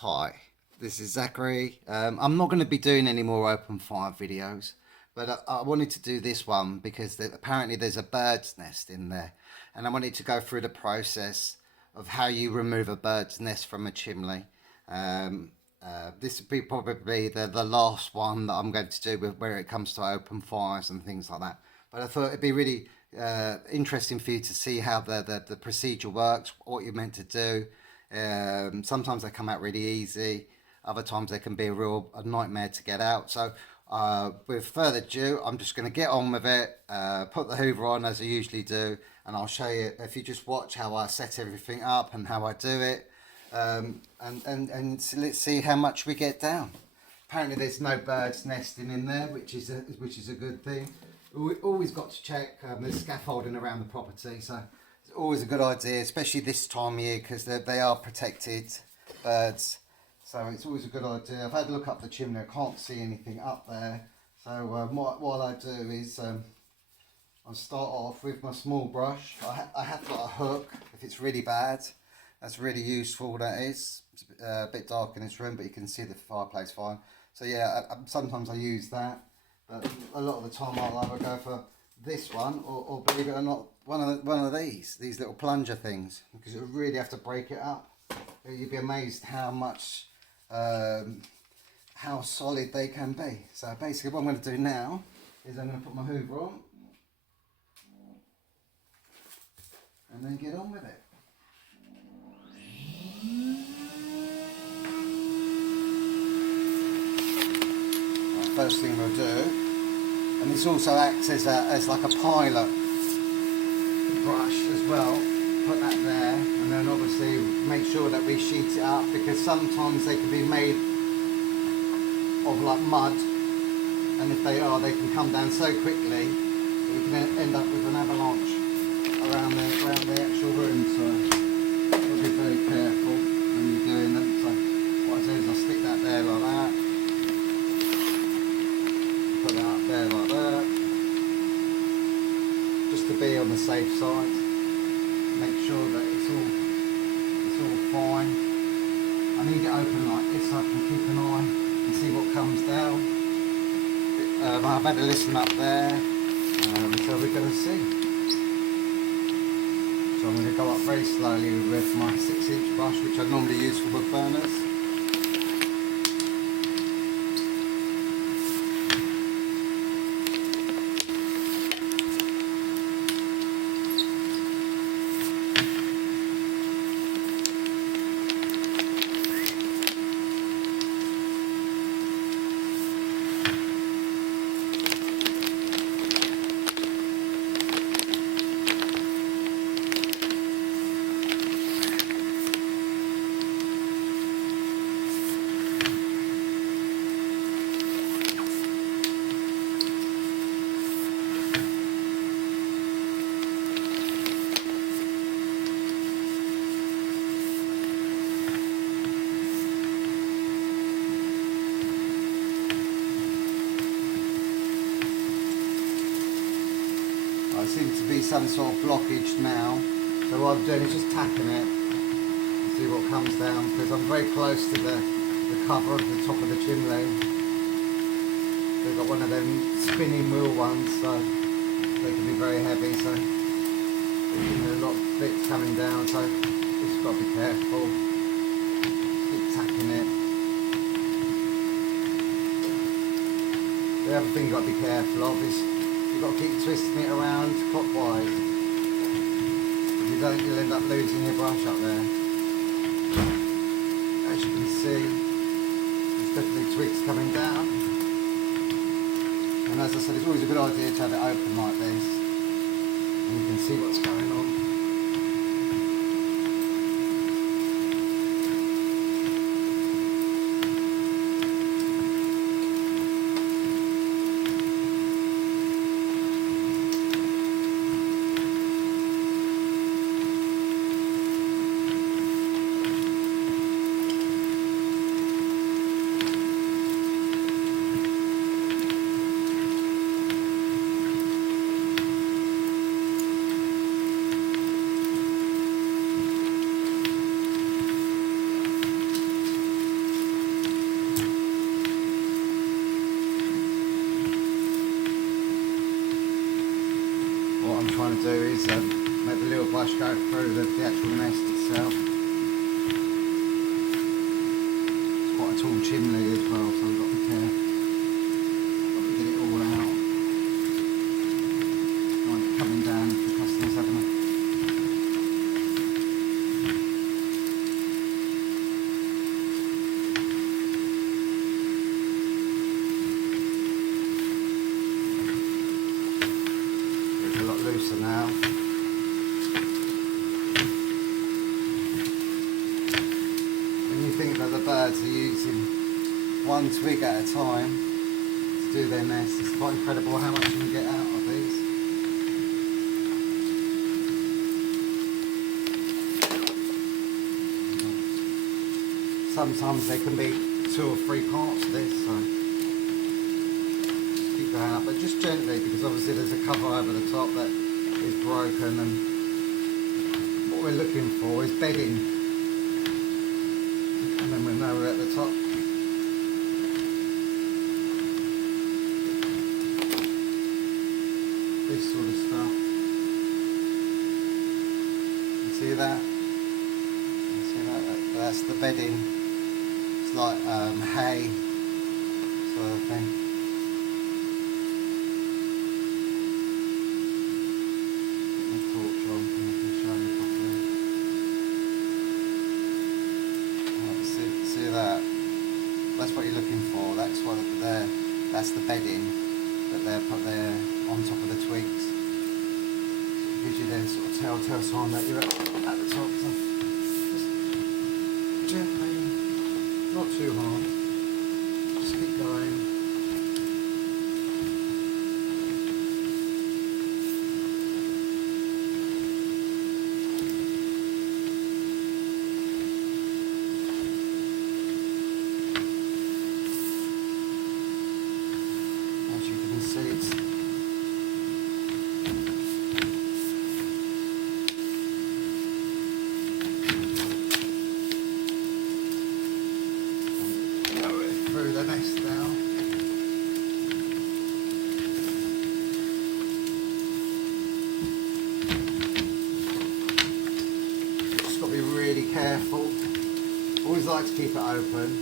Hi, this is Zachary. I'm not going to be doing any more open fire videos, but I wanted to do this one because apparently there's a bird's nest in there, and I wanted to go through the process of how you remove a bird's nest from a chimney. Um, this would be probably the last one that I'm going to do with where it comes to open fires and things like that. But I thought it'd be really interesting for you to see how the procedure works, what you're meant to do. Sometimes they come out really easy. Other times they can be a nightmare to get out. So, with further ado, I'm just going to get on with it. Put the Hoover on as I usually do, and I'll show you. If you just watch how I set everything up and how I do it, let's see how much we get down. Apparently, there's no birds nesting in there, which is a good thing. We always got to check. There's scaffolding around the property, so it's always a good idea, especially this time of year, because they are protected birds. So it's always a good idea. I've had a look up the chimney. I can't see anything up there. So what I do is I start off with my small brush. I have got a hook if it's really bad. That's really useful. That is. It's a bit dark in this room, but you can see the fireplace fine. So yeah, sometimes I use that. But a lot of the time I'll either go for this one or believe it or not, one of these little plunger things, because you really have to break it up. You'd be amazed how much, how solid they can be. So basically what I'm going to do now is I'm going to put my Hoover on and then get on with it. First thing we'll do, and this also acts as like a pilot brush as well, put that there, and then obviously make sure that we sheet it up, because sometimes they can be made of like mud, and if they are, they can come down so quickly that you can end up with an avalanche around the actual room. So you've got to be very careful when you're doing them. So what I do is I stick that there like that. Put that up there like that, just to be on the safe side. Make sure that it's all fine. I need it open like this so I can keep an eye and see what comes down. I've had a listen up there, so we're going to see. So I'm going to go up very slowly with my 6-inch brush, which I normally use for wood burners. There seems to be some sort of blockage now, so what I'm doing is just tapping it and see what comes down, because I'm very close to the cover of the top of the chimney. They've got one of them spinning wheel ones, so they can be very heavy, so there's a lot of bits coming down, so just got to be careful. Keep tapping it. The other thing you've got to be careful of is you've got to keep twisting it around clockwise. If you don't, you'll end up losing your brush up there. As you can see, there's definitely twigs coming down. And as I said, it's always a good idea to have it open like this, and you can see what's going on. the actual nest itself. It's quite a tall chimney as well, so I've got to be careful. Got to get it all out. Don't want it coming down if the customer's having a looser now. When you think that the birds are using one twig at a time to do their nest, it's quite incredible how much you can get out of these. Sometimes there can be 2 or 3 parts of this, so keep going up, but just gently, because obviously there's a cover over the top that is broken, and what we're looking for is bedding, and then we know we're at the top. This sort of stuff. You see that? You see that? That's the bedding. It's like hay sort of thing. That. That's what you're looking for. That's what they're. That's the bedding that they're put there on top of the twigs. It gives you the sort of telltale sign that you're at the top. So just gently, not too hard. Just keep going. Seats. Through the nest now. Just got to be really careful. Always like to keep it open.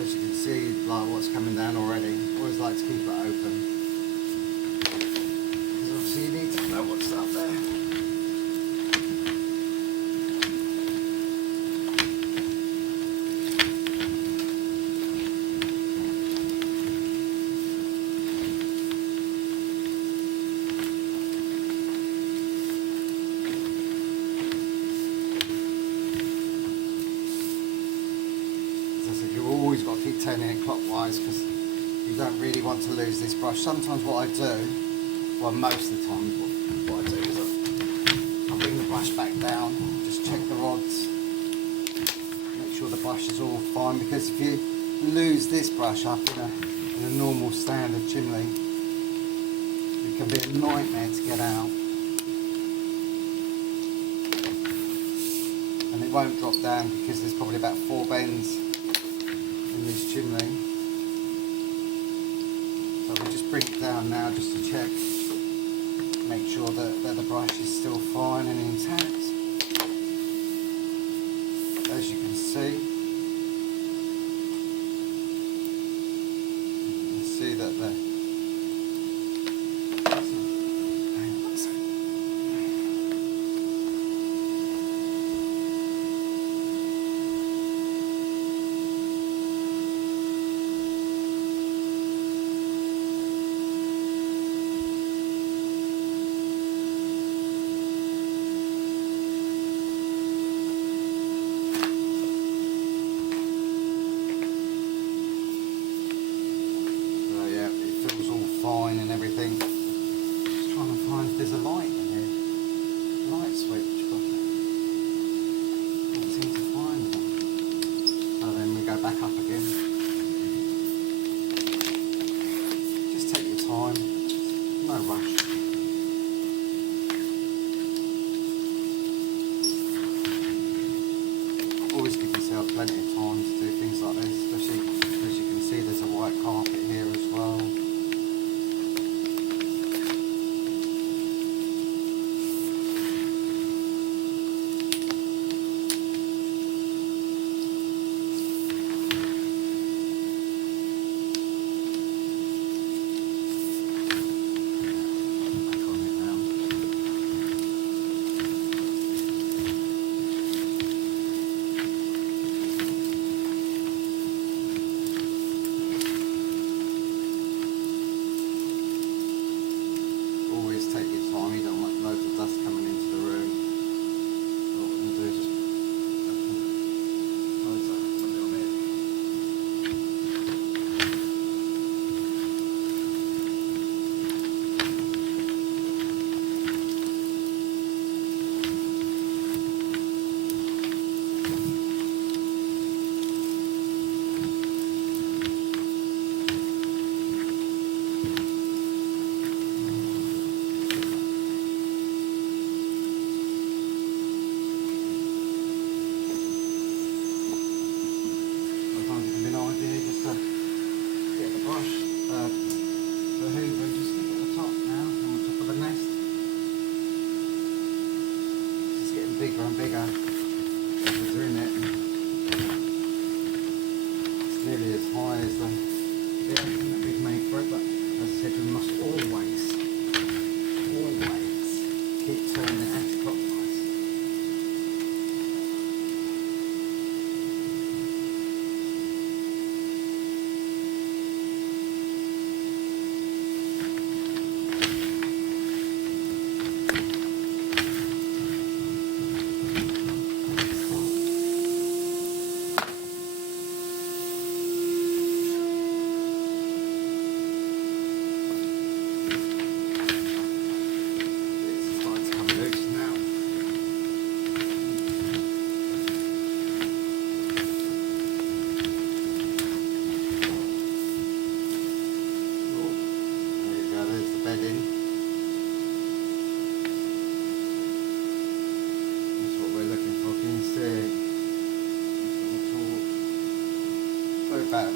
As you can see, like what's coming down already. Always like to keep it open. Because obviously you need to know what's up there. You've always got to keep turning it clockwise because you don't really want to lose this brush. Sometimes what I do, well most of the time what I do is I bring the brush back down, just check the rods, make sure the brush is all fine, because if you lose this brush up in a normal standard chimney, it can be a nightmare to get out. And it won't drop down because there's probably about 4 bends in this chimney. So we'll just bring it down now just to check, make sure that the brush is still fine and intact. As you can see, you can see that the fine and everything. Just trying to find if there's a light in here. Light switch, but I can't seem to find one. So then we go back up again. Just take your time, no rush. Always give yourself plenty of time to do things like this, especially as you can see there's a white carpet here as well.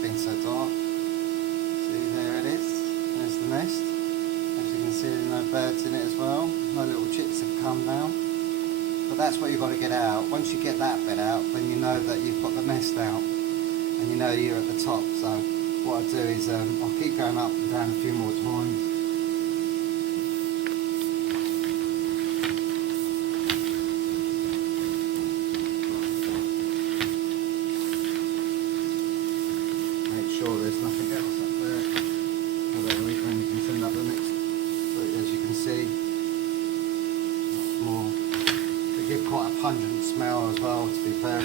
being so dark. See, there it is. There's the nest. As you can see, there's no birds in it as well. No little chicks have come down. But that's what you've got to get out. Once you get that bit out, then you know that you've got the nest out, and you know you're at the top. So what I do is I'll keep going up and down a few more times. Make sure there's nothing else up there. Then you can send up the next. But as you can see, lots more. They give quite a pungent smell as well, to be fair.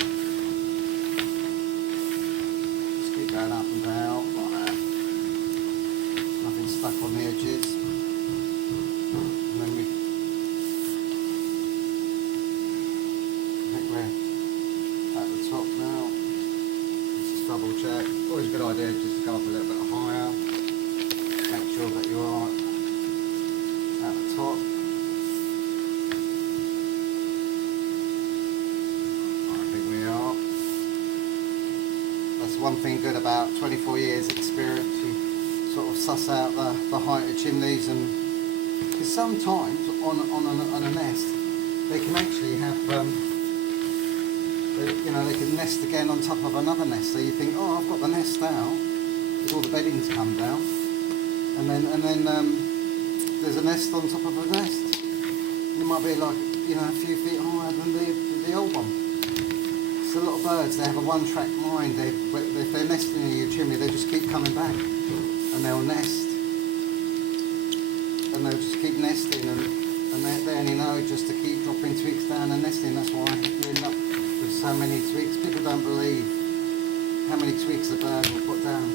Just keep going up and down like that. Nothing stuck on the edges. And then I think we're at the top now. Let's just double check. Always a good idea just to go up a little bit higher. Make sure that you are at the top. That's one thing good about 24 years experience. You sort of suss out the height of chimneys, and because sometimes on a nest they can actually have they can nest again on top of another nest. So you think, oh, I've got the nest now because all the bedding's come down, and then there's a nest on top of a nest. It might be like a few feet higher than the old one. A lot of birds, they have a one-track mind. If they're nesting in your chimney, they just keep coming back, and they'll nest, and they'll just keep nesting, and they only know just to keep dropping twigs down and nesting. That's why you end up with so many twigs. People don't believe how many twigs a bird will put down.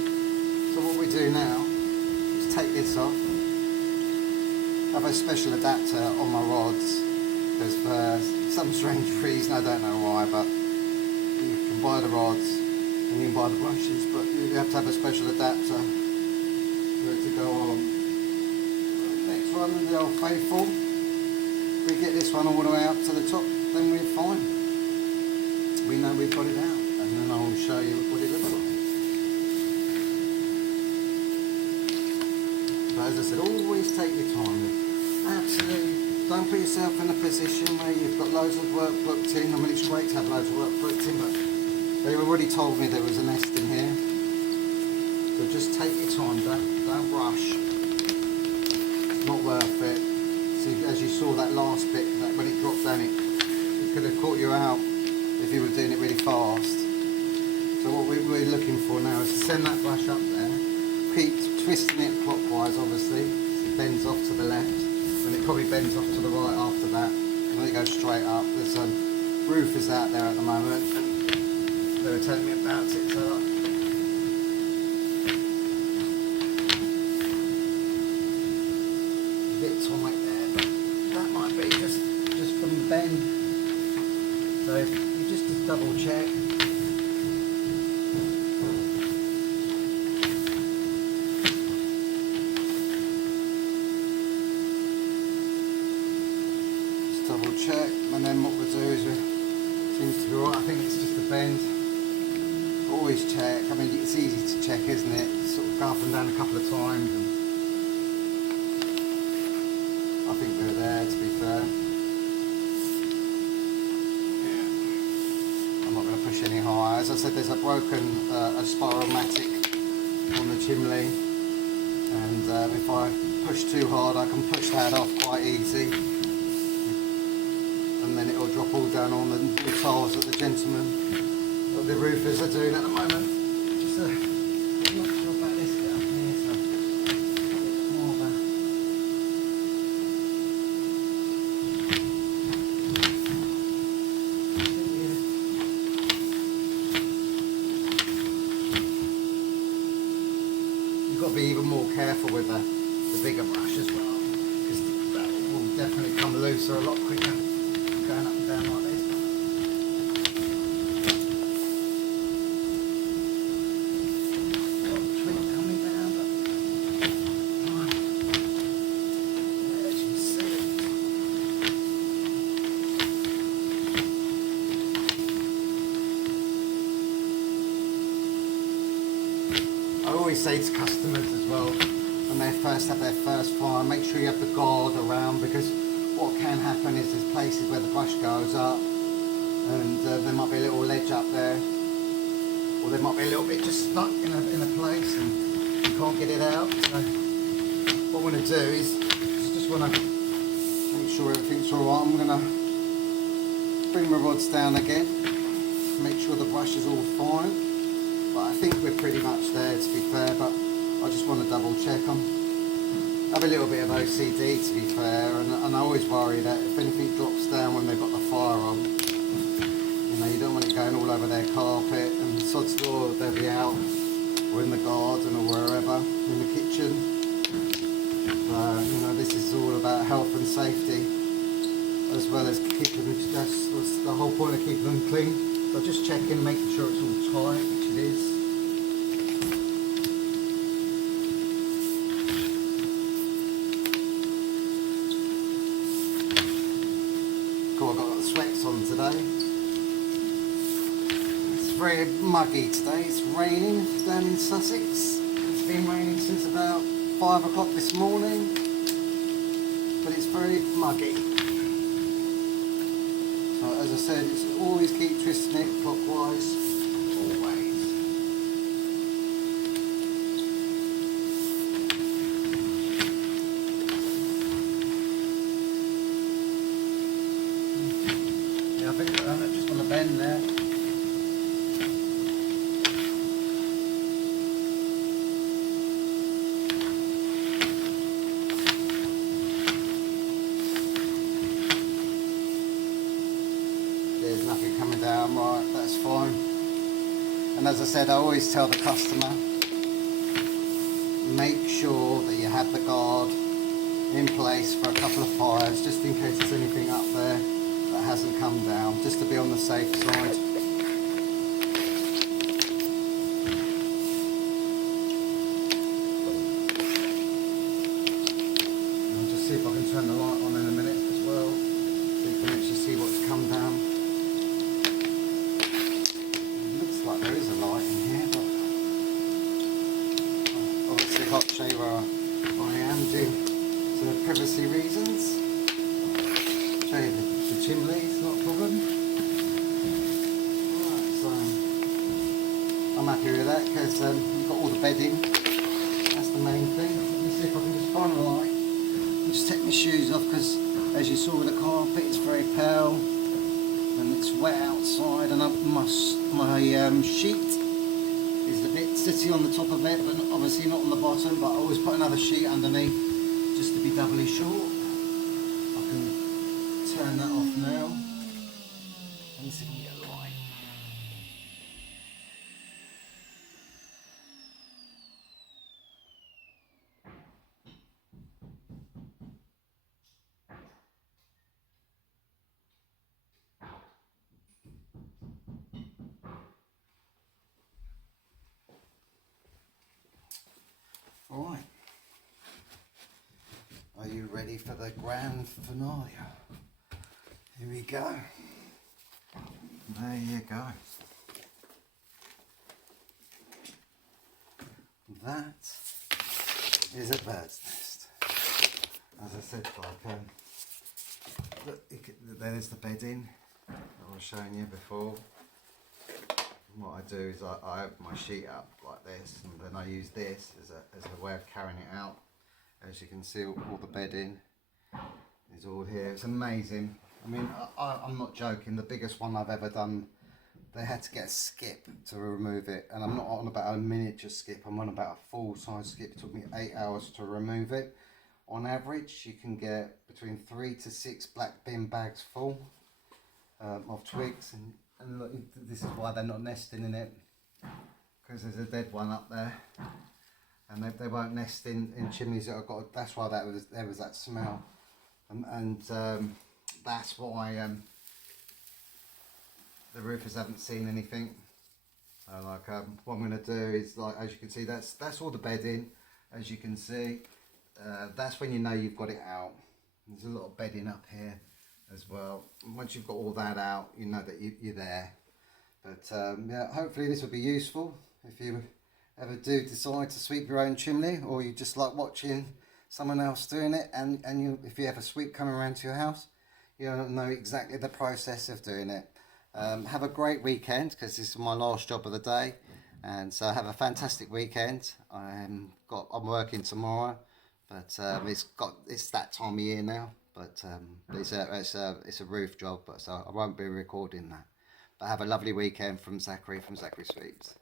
So what we do now is take this off. I have a special adapter on my rods, because for some strange reason, I don't know why, but you can buy the rods and you can buy the brushes, but you have to have a special adapter for it to go on. Next one, the old faithful. If we get this one all the way up to the top, then we're fine. We know we've got it out, and then I'll show you what it looks like. But as I said, always take your time. Absolutely. Don't put yourself in a position where you've got loads of work booked in. I mean, it's great to have loads of work booked in, but they've already told me there was a nest in here. So just take your time, don't rush. It's not worth it. See, as you saw that last bit, that when it dropped down, it could have caught you out if you were doing it really fast. So what we're looking for now is to send that brush up there, keep twisting it clockwise, obviously. It bends off to the left. And it probably bends off to the right after that, and then it goes straight up. There's some roofers out there at the moment, and they were telling me about it. So a bit tight there, but that might be just from the bend. So you just double check. Double check, and then what we'll do is seems to be right. I think it's just a bend. Always check. I mean, it's easy to check, isn't it? Sort of go up and down a couple of times, and I think we're there, to be fair. Yeah. I'm not going to push any higher. As I said, there's a broken a Spiromatic on the chimney, and if I push too hard, I can push that off quite easy. And then it'll drop all down on the tiles that the gentlemen of the roofers are doing at the moment. Just I'm not sure about this bit up here, so more of a you've got to be even more careful with the bigger brush as well, because that will definitely come looser a lot quicker. Going up and down like this. Twig coming down, but as you can see. always say to customers as well, when they first have their first fire, make sure you have the guard around, because what can happen is there's places where the brush goes up and there might be a little ledge up there, or there might be a little bit just stuck in a place and you can't get it out. So what I want to do is just want to make sure everything's alright. I'm going to bring my rods down again, make sure the brush is all fine. But I think we're pretty much there, to be fair, but I just want to double check them. I have a little bit of OCD, to be fair, and I always worry that if anything drops down when they've got the fire on, you know, you don't want it going all over their carpet, and sod's law, they'll be out or in the garden or wherever, in the kitchen. You know, this is all about health and safety, as well as keeping them, that's the whole point of keeping them clean. So just checking, making sure it's all tight, which it is. Cool, I've got the sweats on today. It's very muggy today, it's raining down in Sussex. It's been raining since about 5 o'clock this morning, but it's very muggy. So as I said, it's always keep twisting it clockwise, always. Yeah, I think I'm just on the bend there. There's nothing coming down, right, that's fine. And as I said, I always tell the customer, make sure that you have the guard in place for a couple of fires, just in case there's anything up there that hasn't come down, just to be on the safe side. I'll just see if I can turn the light on in a minute as well, so you can actually see what's come down. Like there is a light in here, but obviously I'll show you where I am due to privacy reasons. Show you the chimneys, not a problem. Right, so I'm happy with that because you've got all the bedding. That's the main thing. Let me see if I can just find a light. I'll just take my shoes off because, as you saw with the carpet, it's very pale. And it's wet outside, and my sheet is a bit sitty on the top of it, but obviously not on the bottom, but I always put another sheet underneath just to be doubly sure. I can turn that off now. Let me see if I can get a light. Alright, are you ready for the grand finale? Here we go. There you go. That is a bird's nest. As I said, like, look, there's the bedding that I was showing you before. And what I do is I open my sheet up like this, and then I use this as a way of carrying it out. As you can see, all the bedding is all here. It's amazing. I mean, I'm not joking. The biggest one I've ever done, they had to get a skip to remove it, and I'm not on about a miniature skip. I'm on about a full-size skip. It took me 8 hours to remove it. On average, you can get between 3 to 6 black bin bags full of twigs, and look, this is why they're not nesting in it, because there's a dead one up there, and they won't nest in chimneys that have got. That's why there was that smell, and that's why the roofers haven't seen anything. What I'm going to do is, like, as you can see, that's all the bedding. As you can see, that's when you know you've got it out. There's a lot of bedding up here as well. And once you've got all that out, you know that you're there. But yeah, hopefully this will be useful if you ever do decide to sweep your own chimney, or you just like watching someone else doing it, and you, if you have a sweep coming around to your house, you don't know exactly the process of doing it. Have a great weekend, because this is my last job of the day, and so have a fantastic weekend. I'm working tomorrow, but it's that time of year now. But it's a roof job, but so I won't be recording that. But have a lovely weekend from Zachary Sweeps.